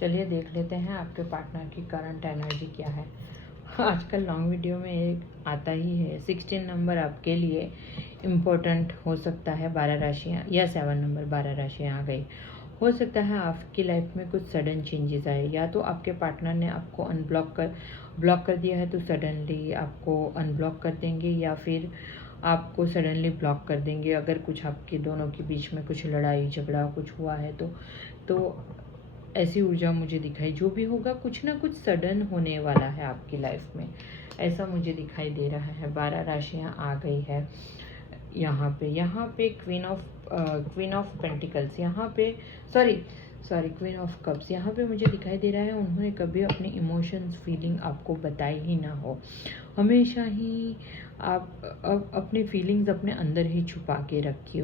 चलिए देख लेते हैं आपके पार्टनर की करंट एनर्जी क्या है। आजकल लॉन्ग वीडियो में एक आता ही है। 16 नंबर आपके लिए इम्पोर्टेंट हो सकता है। 12 राशियाँ या 7 नंबर 12 राशियाँ आ गई। हो सकता है आपकी लाइफ में कुछ सडन चेंजेस आए, या तो आपके पार्टनर ने आपको ब्लॉक कर दिया है तो सडनली आपको अनब्लॉक कर देंगे, या फिर आपको सडनली ब्लॉक कर देंगे अगर कुछ आपके दोनों के बीच में कुछ लड़ाई झगड़ा कुछ हुआ है तो ऐसी ऊर्जा मुझे दिखाई। जो भी होगा कुछ ना कुछ सडन होने वाला है आपकी लाइफ में, ऐसा मुझे दिखाई दे रहा है। 12 राशियाँ आ गई है यहाँ पे क्वीन ऑफ पेंटिकल्स यहाँ पे सॉरी क्वीन ऑफ कप्स यहाँ पे मुझे दिखाई दे रहा है। उन्होंने कभी अपने इमोशंस फीलिंग आपको बताई ही ना हो। हमेशा ही आप अपनी फीलिंग्स अपने अंदर ही छुपा के रखी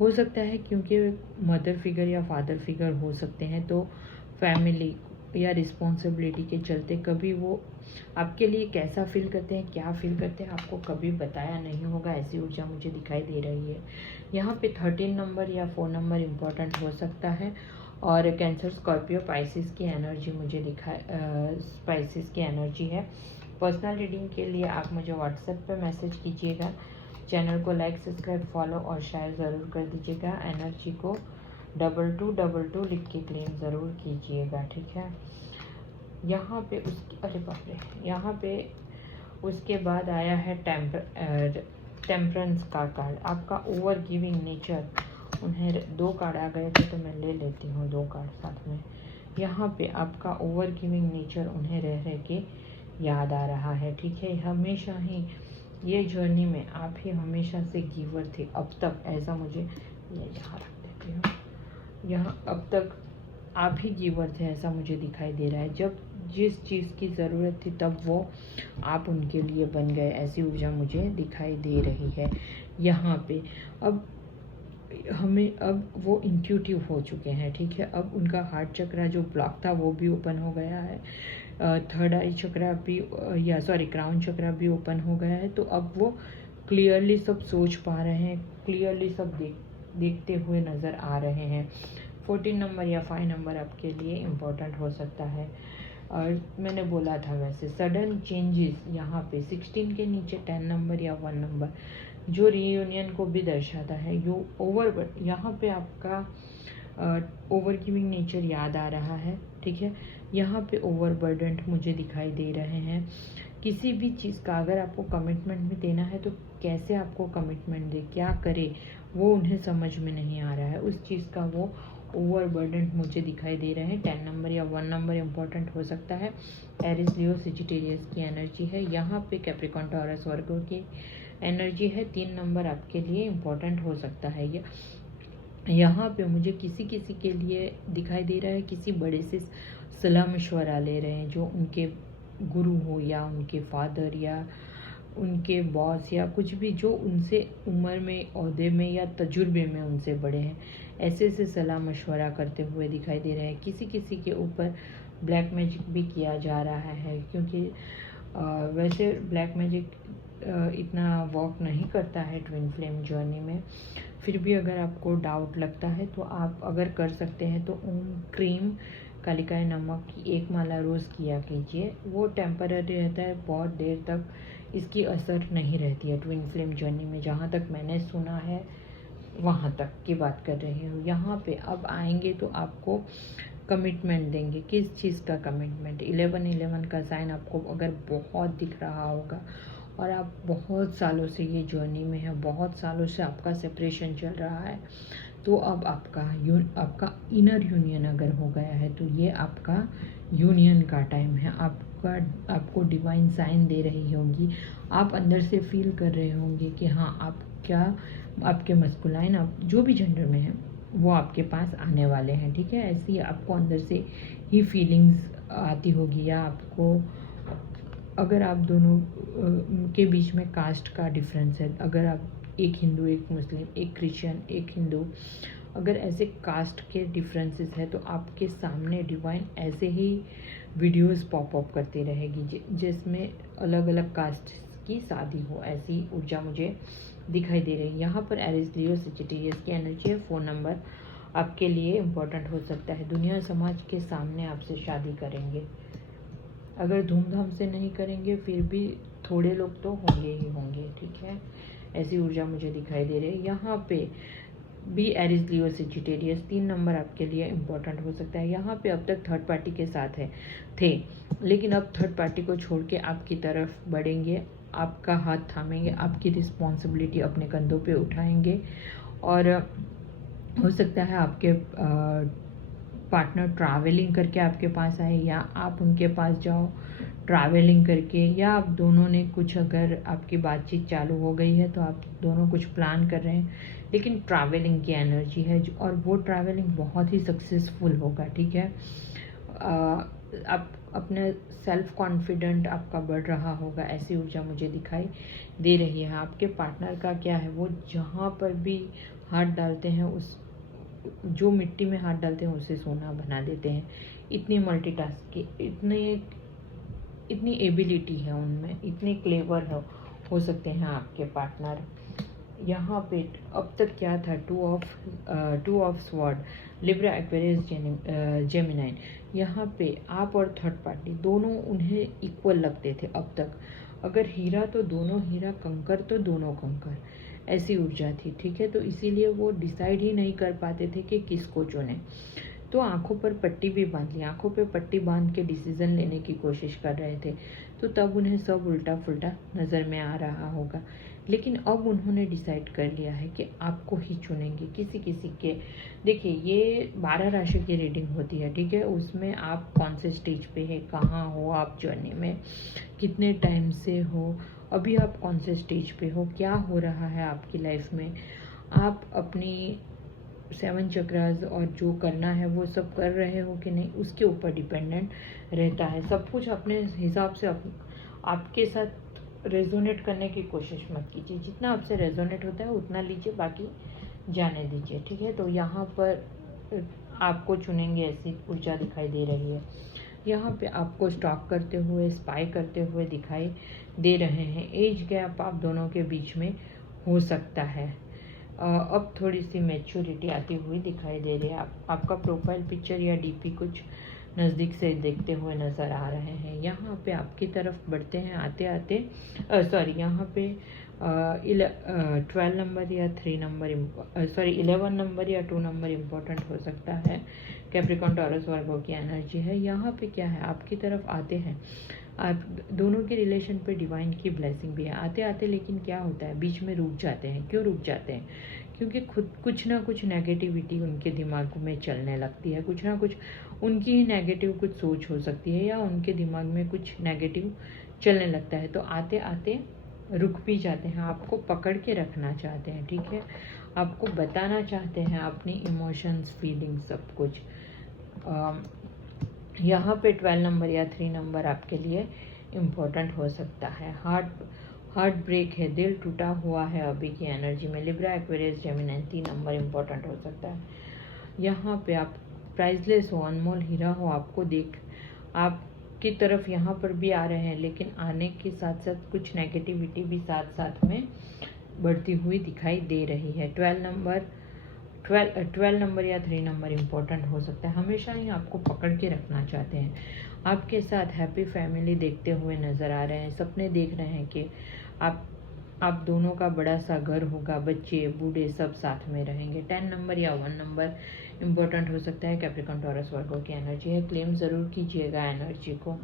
हो सकता है क्योंकि मदर फिगर या फादर फिगर हो सकते हैं, तो फैमिली या रिस्पॉन्सिबिलिटी के चलते कभी वो आपके लिए कैसा फील करते हैं, क्या फील करते हैं, आपको कभी बताया नहीं होगा। ऐसी ऊर्जा मुझे दिखाई दे रही है। यहाँ पे 13 नंबर या 4 नंबर इम्पोर्टेंट हो सकता है। और कैंसर स्कॉर्पियो स्पाइसिस की एनर्जी मुझे स्पाइसिस की एनर्जी है। पर्सनल रीडिंग के लिए आप मुझे व्हाट्सएप पे मैसेज कीजिएगा। चैनल को लाइक सब्सक्राइब फॉलो और शेयर ज़रूर कर दीजिएगा। एनर्जी को 2222 लिख के क्लेम ज़रूर कीजिएगा, ठीक है। यहाँ पे अरे बाप रे, यहाँ पे उसके बाद आया है टेम्परेंस का कार्ड। आपका ओवर गिविंग नेचर, उन्हें 2 कार्ड आ गए थे तो मैं ले लेती हूँ 2 कार्ड साथ में। यहाँ पे आपका ओवर गिविंग नेचर उन्हें रह के याद आ रहा है, ठीक है। हमेशा ही ये जर्नी में आप ही हमेशा से गिवर थे अब तक, ऐसा मुझे ये यहाँ रख देती हूँ। यहाँ अब तक आप ही गिवर थे, ऐसा मुझे दिखाई दे रहा है। जब जिस चीज़ की ज़रूरत थी तब वो आप उनके लिए बन गए, ऐसी ऊर्जा मुझे दिखाई दे रही है। यहाँ पे अब वो इंट्यूटिव हो चुके हैं, ठीक है। अब उनका हार्ट चक्रा जो ब्लॉक था वो भी ओपन हो गया है। थर्ड आई चक्रा भी क्राउन चक्रा भी ओपन हो गया है। तो अब वो क्लियरली सब सोच पा रहे हैं, क्लियरली सब देखते हुए नज़र आ रहे हैं। 14 नंबर या 5 नंबर आपके लिए इम्पोर्टेंट हो सकता है। और मैंने बोला था वैसे सडन चेंजेस यहाँ पे 16 के नीचे 10 नंबर या 1 नंबर जो रीयूनियन को भी दर्शाता है। यहाँ पे आपका ओवर गिविंग नेचर याद आ रहा है, ठीक है। यहाँ पे ओवरबर्डन्ड मुझे दिखाई दे रहे हैं। किसी भी चीज़ का अगर आपको कमिटमेंट में देना है तो कैसे आपको कमिटमेंट दे, क्या करे, वो उन्हें समझ में नहीं आ रहा है। उस चीज़ का वो ओवरबर्डन्ड मुझे दिखाई दे रहे हैं। 10 नंबर या 1 नंबर इम्पोर्टेंट हो सकता है। एरिस लियो सेजिटेरियस की एनर्जी है। यहाँ पे कैप्रिकॉर्न टॉरस वर्गो की एनर्जी है। 3 नंबर आपके लिए इम्पोर्टेंट हो सकता है। ये यहाँ पे मुझे किसी के लिए दिखाई दे रहा है, किसी बड़े से सलाह मशवरा ले रहे हैं, जो उनके गुरु हो या उनके फादर या उनके बॉस या कुछ भी, जो उनसे उम्र में, ओहदे में या तजुर्बे में उनसे बड़े हैं, ऐसे सलाह मशवरा करते हुए दिखाई दे रहे हैं। किसी के ऊपर ब्लैक मैजिक भी किया जा रहा है, क्योंकि वैसे ब्लैक मैजिक इतना वर्क नहीं करता है ट्विन फ्लेम जर्नी में। फिर भी अगर आपको डाउट लगता है तो आप अगर कर सकते हैं तो ओम क्रीम कालिकाय नमक की 1 माला रोज़ किया कीजिए। वो टेम्पररी रहता है, बहुत देर तक इसकी असर नहीं रहती है ट्विन फ्लेम जर्नी में, जहाँ तक मैंने सुना है वहाँ तक की बात कर रही हूँ। यहाँ पे अब आएंगे तो आपको कमिटमेंट देंगे। किस चीज़ का कमिटमेंट? 11 का साइन आपको अगर बहुत दिख रहा होगा और आप बहुत सालों से ये जर्नी में है, बहुत सालों से आपका सेपरेशन चल रहा है, तो अब आपका इनर यूनियन अगर हो गया है तो ये आपका यूनियन का टाइम है। आपको डिवाइन साइन दे रही होगी। आप अंदर से फील कर रहे होंगे कि हाँ, आपके मस्कुलाइन, आप जो भी जेंडर में हैं वो आपके पास आने वाले हैं, ठीक है। ऐसी आपको अंदर से ही फीलिंग्स आती होगी। या आपको अगर आप दोनों के बीच में कास्ट का डिफरेंस है, अगर आप एक हिंदू एक मुस्लिम एक क्रिश्चियन एक हिंदू, अगर ऐसे कास्ट के डिफरेंसेस है तो आपके सामने डिवाइन ऐसे ही वीडियोस पॉपअप करती रहेगी जिसमें अलग अलग कास्ट की शादी हो। ऐसी ऊर्जा मुझे दिखाई दे रही है। यहाँ पर एरिस लियो सेजिटेरियस की एनर्जी है। 4 नंबर आपके लिए इम्पोर्टेंट हो सकता है। दुनिया समाज के सामने आपसे शादी करेंगे, अगर धूमधाम से नहीं करेंगे फिर भी थोड़े लोग तो होंगे ही होंगे, ठीक है। ऐसी ऊर्जा मुझे दिखाई दे रही है। यहाँ पे बी एरिस लियो सेजिटेरियस 3 नंबर आपके लिए इम्पोर्टेंट हो सकता है। यहाँ पे अब तक थर्ड पार्टी के साथ थे, लेकिन अब थर्ड पार्टी को छोड़ के आपकी तरफ बढ़ेंगे, आपका हाथ थामेंगे, आपकी रिस्पॉन्सिबिलिटी अपने कंधों पे उठाएंगे। और हो सकता है आपके पार्टनर ट्रैवलिंग करके आपके पास आए, या आप उनके पास जाओ ट्रैवलिंग करके, या आप दोनों ने कुछ, अगर आपकी बातचीत चालू हो गई है तो आप दोनों कुछ प्लान कर रहे हैं, लेकिन ट्रैवलिंग की एनर्जी है और वो ट्रैवलिंग बहुत ही सक्सेसफुल होगा, ठीक है। आप अपने सेल्फ कॉन्फिडेंट आपका बढ़ रहा होगा, ऐसी ऊर्जा मुझे दिखाई दे रही है। आपके पार्टनर का क्या है, वो जहाँ पर भी हाथ डालते हैं, उस जो मिट्टी में हाथ डालते हैं उसे सोना बना देते हैं। इतनी मल्टीटास्क की इतनी एबिलिटी है उनमें, इतने क्लेवर हो सकते हैं आपके पार्टनर। यहाँ पे अब तक क्या था, two of sword, Libra, Aquarius, Gemini. यहाँ पे आप और थर्ड पार्टी दोनों उन्हें इक्वल लगते थे अब तक। अगर हीरा तो दोनों हीरा, कंकर तो दोनों कंकर, ऐसी ऊर्जा थी, ठीक है। तो इसीलिए वो डिसाइड ही नहीं कर पाते थे कि किसको चुने। तो आंखों पर पट्टी भी बांध ली, आंखों पे पट्टी बांध के डिसीजन लेने की कोशिश कर रहे थे, तो तब उन्हें सब उल्टा फुल्टा नज़र में आ रहा होगा। लेकिन अब उन्होंने डिसाइड कर लिया है कि आपको ही चुनेंगे। किसी किसी के, देखिए ये 12 राशि की रीडिंग होती है, ठीक है। उसमें आप कौन से स्टेज पे है, कहाँ हो आप जर्नी में, कितने टाइम से हो, अभी आप कौन से स्टेज पे हो, क्या हो रहा है आपकी लाइफ में, आप अपनी 7 चक्रास और जो करना है वो सब कर रहे हो कि नहीं, उसके ऊपर डिपेंडेंट रहता है। सब कुछ अपने हिसाब से आपके साथ रेजोनेट करने की कोशिश मत कीजिए। जितना आपसे रेजोनेट होता है उतना लीजिए, बाकी जाने दीजिए, ठीक है। तो यहाँ पर आपको चुनेंगे, ऐसी ऊर्जा दिखाई दे रही है। यहाँ पे आपको स्टॉक करते हुए, स्पाई करते हुए दिखाई दे रहे हैं। एज गैप आप दोनों के बीच में हो सकता है। अब थोड़ी सी मैच्योरिटी आती हुई दिखाई दे रही है। आपका प्रोफाइल पिक्चर या डीपी कुछ नज़दीक से देखते हुए नज़र आ रहे हैं। यहाँ पे आपकी तरफ बढ़ते हैं आते आते, यहाँ पे 12 नंबर या 3 नंबर 11 नंबर या 2 नंबर इम्पोर्टेंट हो सकता है। कैप्रिकॉर्न, टॉरस, वर्गो की एनर्जी है। यहाँ पे क्या है, आपकी तरफ आते हैं, आप दोनों के रिलेशन पे डिवाइन की ब्लेसिंग भी है आते आते। लेकिन क्या होता है, बीच में रुक जाते हैं। क्यों रुक जाते हैं? क्योंकि खुद कुछ ना कुछ नेगेटिविटी उनके दिमाग में चलने लगती है, कुछ ना कुछ उनकी ही नेगेटिव कुछ सोच हो सकती है, या उनके दिमाग में कुछ नेगेटिव चलने लगता है, तो आते आते रुक भी जाते हैं। आपको पकड़ के रखना चाहते हैं, ठीक है। आपको बताना चाहते हैं अपनी इमोशंस, फीलिंग्स, सब कुछ। यहाँ पे 12 नंबर या 3 नंबर आपके लिए इम्पोर्टेंट हो सकता है। हार्ट ब्रेक है, दिल टूटा हुआ है अभी की एनर्जी में। Libra, Aquarius, Gemini 3 number important हो सकता है। यहाँ पे आप प्राइसलेस हो, अनमोल हीरा हो, आपको देख आपकी तरफ यहाँ पर भी आ रहे हैं, लेकिन आने के साथ साथ कुछ नेगेटिविटी भी साथ साथ में बढ़ती हुई दिखाई दे रही है। 12 नंबर या 3 नंबर इम्पोर्टेंट हो सकता है। हमेशा ही आपको पकड़ के रखना चाहते हैं। आपके साथ हैप्पी फैमिली देखते हुए नज़र आ रहे हैं, सपने देख रहे हैं कि आप दोनों का बड़ा सा घर होगा, बच्चे बूढ़े सब साथ में रहेंगे। 10 नंबर या 1 नंबर इम्पोर्टेंट हो सकता है। कैप्रिकॉर्न, टॉरस, वर्गो की एनर्जी है। क्लेम ज़रूर कीजिएगा एनर्जी को।